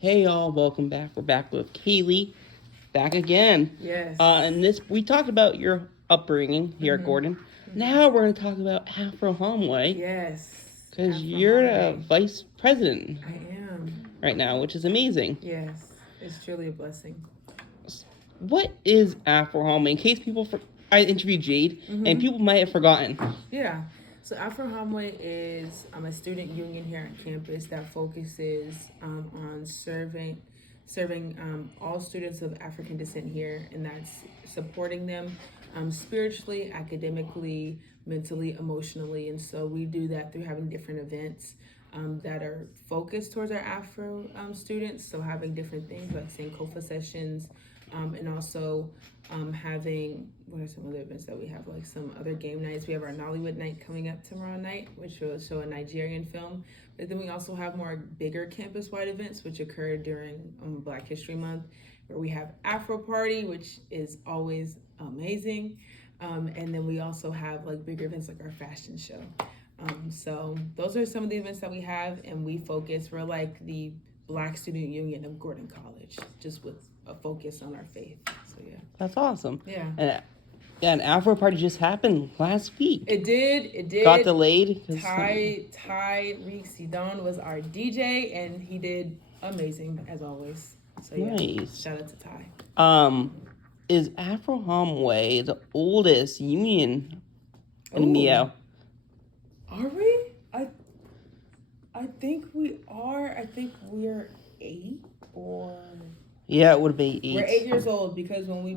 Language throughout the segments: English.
Hey y'all, welcome back. We're back with Caleigh, back again. Yes. And this we talked about your upbringing here at Gordon. Now we're going to talk about Afro Homeway. Yes. Because you're the vice president. I am. Right now, which is amazing. Yes, it's truly a blessing. What is Afro Homeway? In case I interviewed Jade, and people might have forgotten. Yeah. So Afro Homeway is a student union here on campus that focuses on serving all students of African descent here, and that's supporting them spiritually, academically, mentally, emotionally. And so we do that through having different events that are focused towards our Afro students. So having different things like Sankofa sessions, and also having, what are some other events that we have, like some other game nights. We have our Nollywood night coming up tomorrow night, which will show a Nigerian film. But then we also have more bigger campus-wide events, which occur during Black History Month, where we have Afro Party, which is always amazing. And then we also have like bigger events like our fashion show. So those are some of the events that we have, and we're like the Black Student Union of Gordon College, just with a focus on our faith. So yeah. That's awesome. Yeah. And an Afro party just happened last week. It did. Got delayed. Ty Sidon was our DJ, and he did amazing as always. So yeah. Nice. Shout out to Ty. Is Afro Homeway the oldest union in MEO? Are we? I think we are. I think we're 8 or... Yeah, it would be 8. We're 8 years old because when we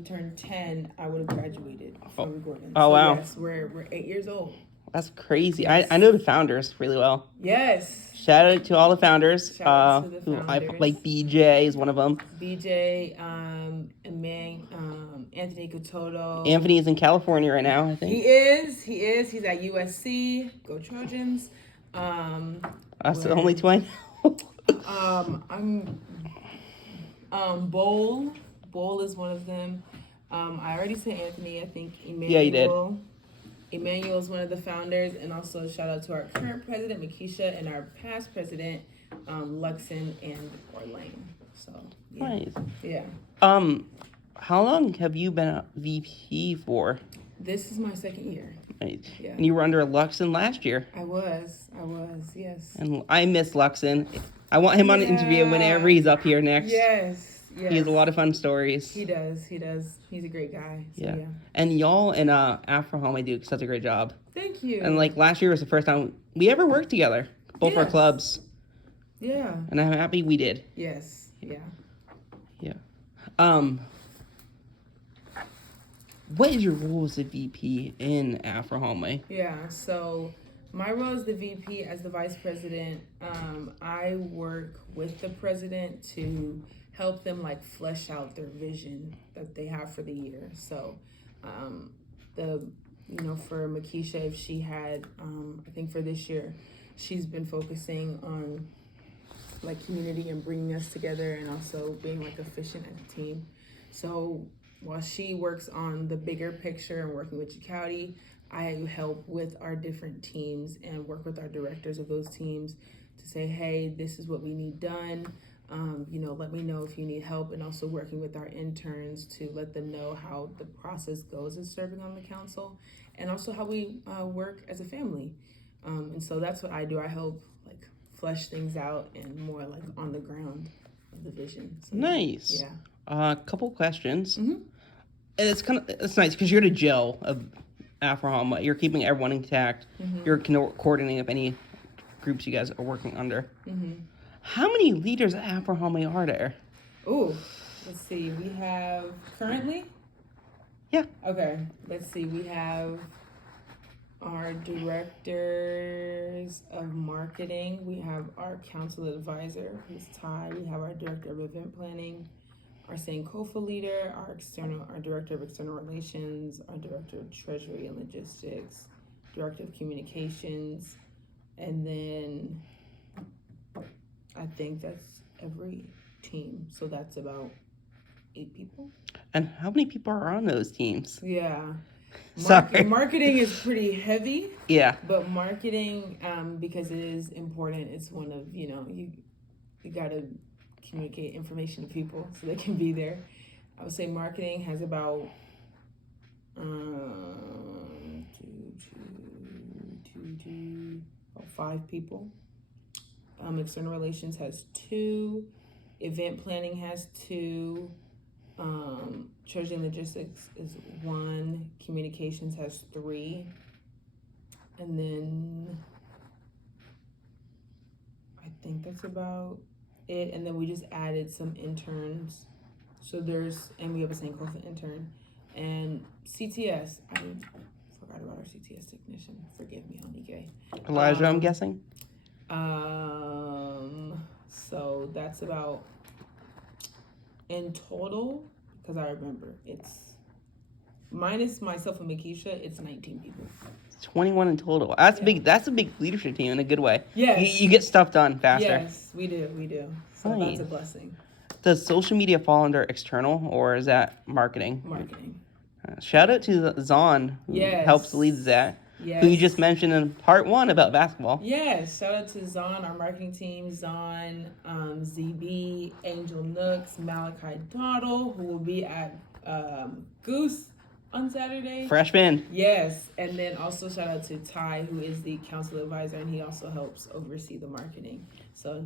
turned 10, I would have graduated from Gordon. Oh, wow. Yes, we're 8 years old. That's crazy. Yes. I know the founders really well. Yes. Shout out to all the founders. Shout out to the founders. Like BJ is one of them. BJ, Anthony Cotodo. Anthony's in California right now, I think. He is. He's at USC. Go Trojans. That's the only two I know. Bowl is one of them. I already said Anthony. I think Emmanuel. Yeah, you did. Emmanuel is one of the founders, and also shout out to our current president, Makisha, and our past president, Luxon and Orlane. So yeah. Nice. Yeah. How long have you been a VP for? This is my 2nd year. Nice. Yeah. And you were under Luxon last year. I was, yes. And I miss Luxon. I want him on an interview whenever he's up here next. Yes. He has a lot of fun stories. He does. He's a great guy. So, yeah. And y'all in Afro Home, do such a great job. Thank you. And like last year was the first time we ever worked together. Both our clubs. Yeah. And I'm happy we did. Yes. Yeah. Yeah. What is your role as a VP in Afro Homeway? Yeah, so my role as the VP, as the vice president, I work with the president to help them like flesh out their vision that they have for the year. So, for Makisha, if she had, I think for this year, she's been focusing on like community and bringing us together, and also being like efficient as a team. So while she works on the bigger picture and working with County, I help with our different teams and work with our directors of those teams to say, hey, this is what we need done. Let me know if you need help, and also working with our interns to let them know how the process goes as serving on the council, and also how we work as a family. And so that's what I do. I help like flesh things out and more like on the ground of the vision. So, nice. Yeah. A couple questions. And it's nice because you're the gel of Afro Home. You're keeping everyone intact. You're coordinating up any groups you guys are working under. How many leaders at Afro Home are there? Ooh, let's see. We have currently? Yeah. Okay, let's see. We have our directors of marketing. We have our council advisor, who's Ty. We have our director of event planning, our Sankofa leader, our director of external relations, our director of treasury and logistics, director of communications, and then I think that's every team. So that's about 8 people. And how many people are on those teams? Yeah. Sorry. Marketing is pretty heavy. Yeah. But marketing, because it is important, it's one of, you gotta communicate information to people so they can be there. I would say marketing has about 5 people. External relations has 2. Event planning has 2. Treasury and logistics is 1. Communications has 3. And then I think that's about it. And then we just added some interns. So and we have a Sankofa intern. And CTS, I forgot about our CTS technician. Forgive me, Honey. Elijah, I'm guessing? So that's about, in total, because I remember, it's, minus myself and Makisha, it's 19 people. 21 in total. That's big. That's a big leadership team in a good way. Yes. You get stuff done faster. Yes, we do. So Nice. That's a blessing. Does social media fall under external, or is that marketing? Marketing. Shout out to Zahn, who helps lead that. Yes. Who you just mentioned in part 1 about basketball. Yes, shout out to Zahn, our marketing team, Zahn, ZB, Angel Nooks, Malachi Doddle, who will be at Goose on Saturday. Freshman. Yes, and then also shout out to Ty, who is the council advisor, and he also helps oversee the marketing.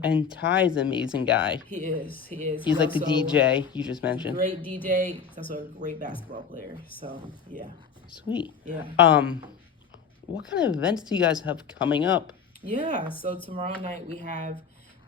And Ty's an amazing guy. He is. He's like the DJ you just mentioned. Great DJ. He's also a great basketball player. So yeah. Sweet. Yeah. What kind of events do you guys have coming up? Yeah, so tomorrow night we have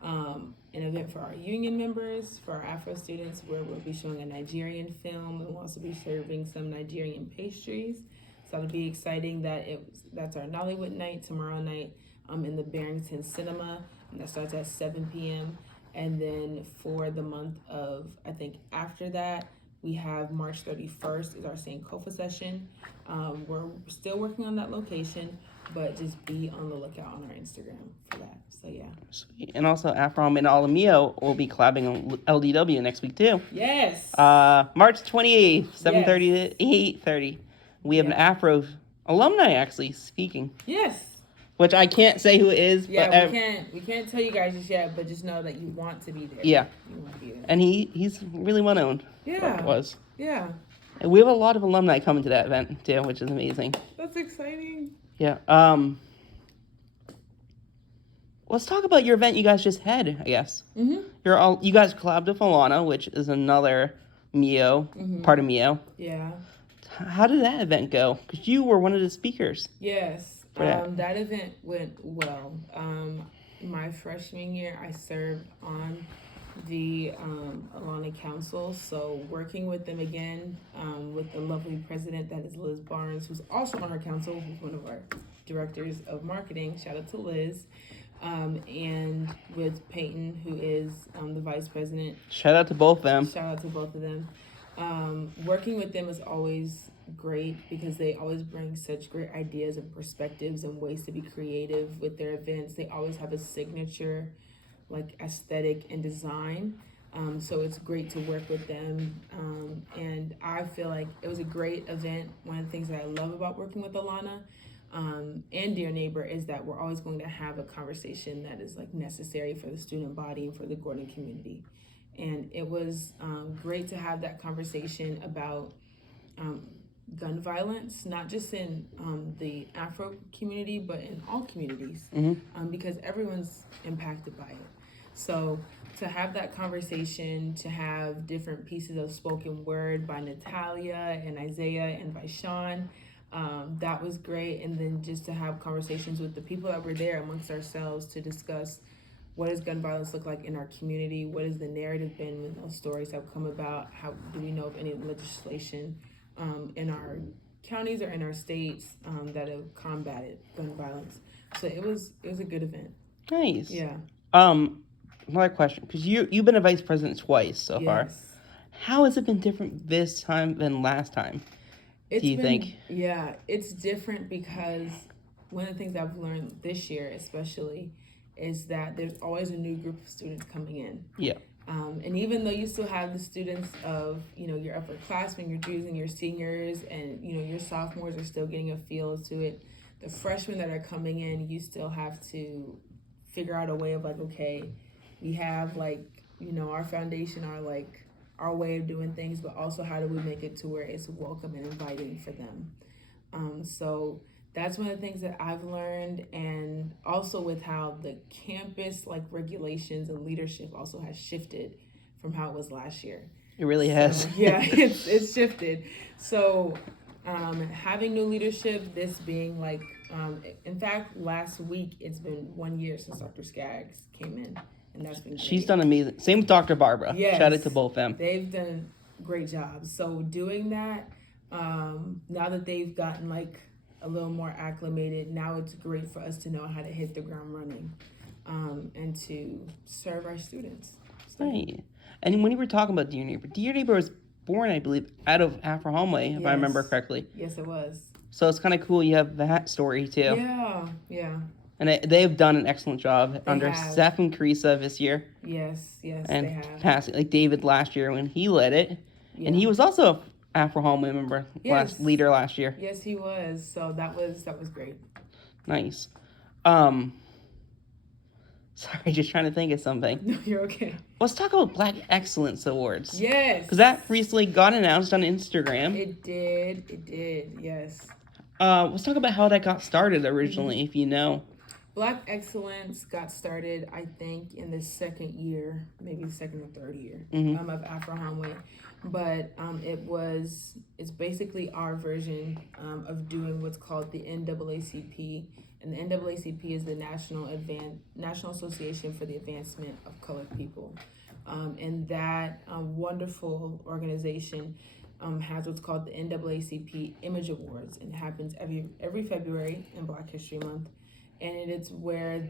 an event for our union members, for our Afro students, where we'll be showing a Nigerian film, and we'll also be serving some Nigerian pastries. So it'll be exciting that's our Nollywood night tomorrow night in the Barrington Cinema, and that starts at 7 p.m. And then for the month of, I think after that, we have March 31st is our Sankofa session. We're still working on that location, but just be on the lookout on our Instagram for that. So yeah. Sweet. And also Afrom and Alamio will be collabing on LDW next week too. Yes. March 28th, 7:30 to 8:30. We have an Afro alumni actually speaking. Yes. Which I can't say who it is. Yeah, we can't tell you guys just yet, but just know that you want to be there. Yeah. You want to be there. And he's really well known. Yeah. Was. Yeah. And we have a lot of alumni coming to that event too, which is amazing. That's exciting. Yeah. Let's talk about your event you guys just had, I guess. Mm-hmm. You guys collabed with Alana, which is another Mio, part of Mio. Yeah. How did that event go? Because you were one of the speakers. Yes. That event went well. My freshman year, I served on the Alana Council, so working with them again, with the lovely president that is Liz Barnes, who's also on our council, who's one of our directors of marketing. Shout out to Liz. And with Peyton, who is the vice president. Shout out to both of them. Shout out to both of them. Working with them is always great because they always bring such great ideas and perspectives and ways to be creative with their events. They always have a signature like aesthetic and design. So it's great to work with them. And I feel like it was a great event. One of the things that I love about working with Alana and Dear Neighbor is that we're always going to have a conversation that is like necessary for the student body and for the Gordon community. And it was great to have that conversation about gun violence, not just in the Afro community, but in all communities, because everyone's impacted by it. So to have that conversation, to have different pieces of spoken word by Natalia and Isaiah and by Sean, that was great. And then just to have conversations with the people that were there amongst ourselves to discuss what does gun violence look like in our community? What has the narrative been when those stories have come about? How do we know of any legislation in our counties or in our states that have combated gun violence? So it was a good event. Nice. Yeah. Another question, because you've been a vice president twice so far. How has it been different this time than last time? Do you think? Yeah, it's different because one of the things I've learned this year, especially, is that there's always a new group of students coming in. Yeah. And even though you still have the students of, your upperclassmen, your juniors and your seniors, and, your sophomores are still getting a feel to it, the freshmen that are coming in, you still have to figure out a way of like, okay, We have our foundation, our way of doing things, but also how do we make it to where it's welcome and inviting for them. So that's one of the things that I've learned, and also with how the campus regulations and leadership also has shifted from how it was last year. It really has. Yeah, it's shifted. So having new leadership, this being in fact, last week it's been 1 year since Dr. Skaggs came in, and that's been great. She's done amazing. Same with Dr. Barbara. Yes, shout out to both them. They've done great jobs. So doing that, now that they've gotten a little more acclimated, now it's great for us to know how to hit the ground running, and to serve our students. So. Right. And when you were talking about Dear Neighbor was born, I believe, out of Afro Homeway, if I remember correctly. Yes, it was. So it's kind of cool you have that story, too. Yeah. And they've done an excellent job under Seth and Carissa this year. Yes, and they have. Passing, David last year when he led it. Yeah. And he was also Afro Homeway member, leader last year. Yes, he was. So that was great. Nice. Sorry, just trying to think of something. No, you're okay. Let's talk about Black Excellence Awards. Yes. Because that recently got announced on Instagram. It did, yes. Let's talk about how that got started originally, if you know. Black Excellence got started, I think, in the second year, maybe second or third year of Afro Homeway. But it's basically our version of doing what's called the NAACP. And the NAACP is the National Association for the Advancement of Colored People. And that wonderful organization has what's called the NAACP Image Awards, and it happens every February in Black History Month. And it's where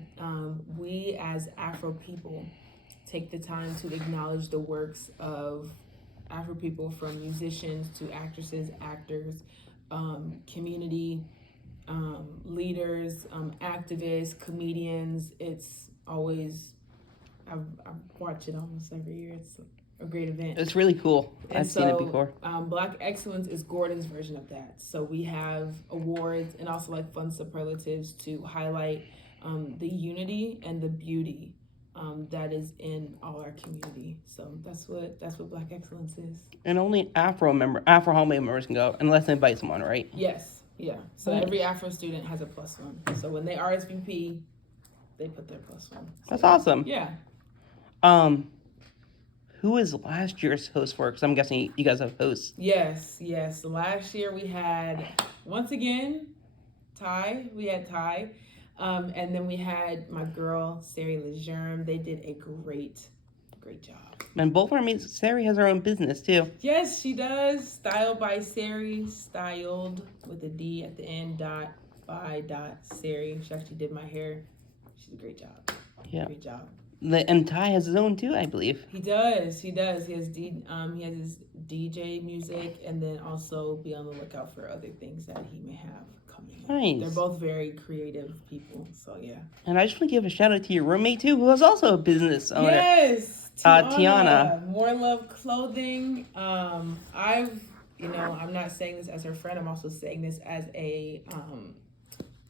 we as Afro people take the time to acknowledge the works of Afro people, from musicians to actresses, actors, community leaders, activists, comedians. It's always, I watch it almost every year. It's a great event. It's really cool. I've seen it before. Black Excellence is Gordon's version of that. So we have awards and also fun superlatives to highlight the unity and the beauty that is in all our community. So that's what Black Excellence is. And only Afro Homeway members can go unless they invite someone, right? Yes. Yeah. So every Afro student has a +1. So when they RSVP, they put their +1. So, that's awesome. Yeah. Who was last year's host for? Because I'm guessing you guys have hosts. Yes. So last year we had, once again, Ty. We had Ty. And then we had my girl, Sari Legerme. They did a great job. And both our mates, Sari has her own business, too. Yes, she does. Styled by Sari. Styled with a D at the end, .by.Sari. She actually did my hair. She did a great job. Yeah. Great job. And Ty has his own, too, I believe. He does. He has his DJ music, and then also be on the lookout for other things that he may have coming up. Nice. They're both very creative people, so yeah. And I just want to give a shout out to your roommate, too, who is also a business owner. Yes! Tiana. More Love Clothing. I'm not saying this as her friend. I'm also saying this as a,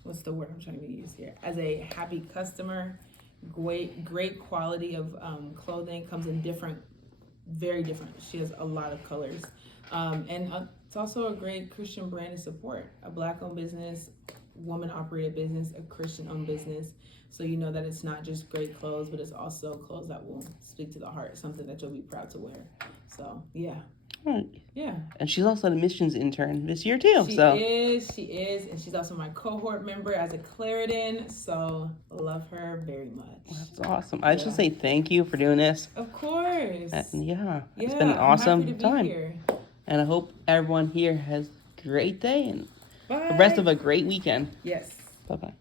what's the word I'm trying to use here? As a happy customer. Great quality of clothing. Comes in very different. She has a lot of colors. And it's also a great Christian brand to support. A Black-owned business, woman-operated business, a Christian-owned business. So you know that it's not just great clothes, but it's also clothes that will speak to the heart, something that you'll be proud to wear. So, yeah. Right. Yeah. And she's also an admissions intern this year, too. She is. And she's also my cohort member as a Clarendon. So, love her very much. That's awesome. I just want to say thank you for doing this. Of course. It's been an awesome time. Here. And I hope everyone here has a great day and the rest of a great weekend. Yes. Bye-bye.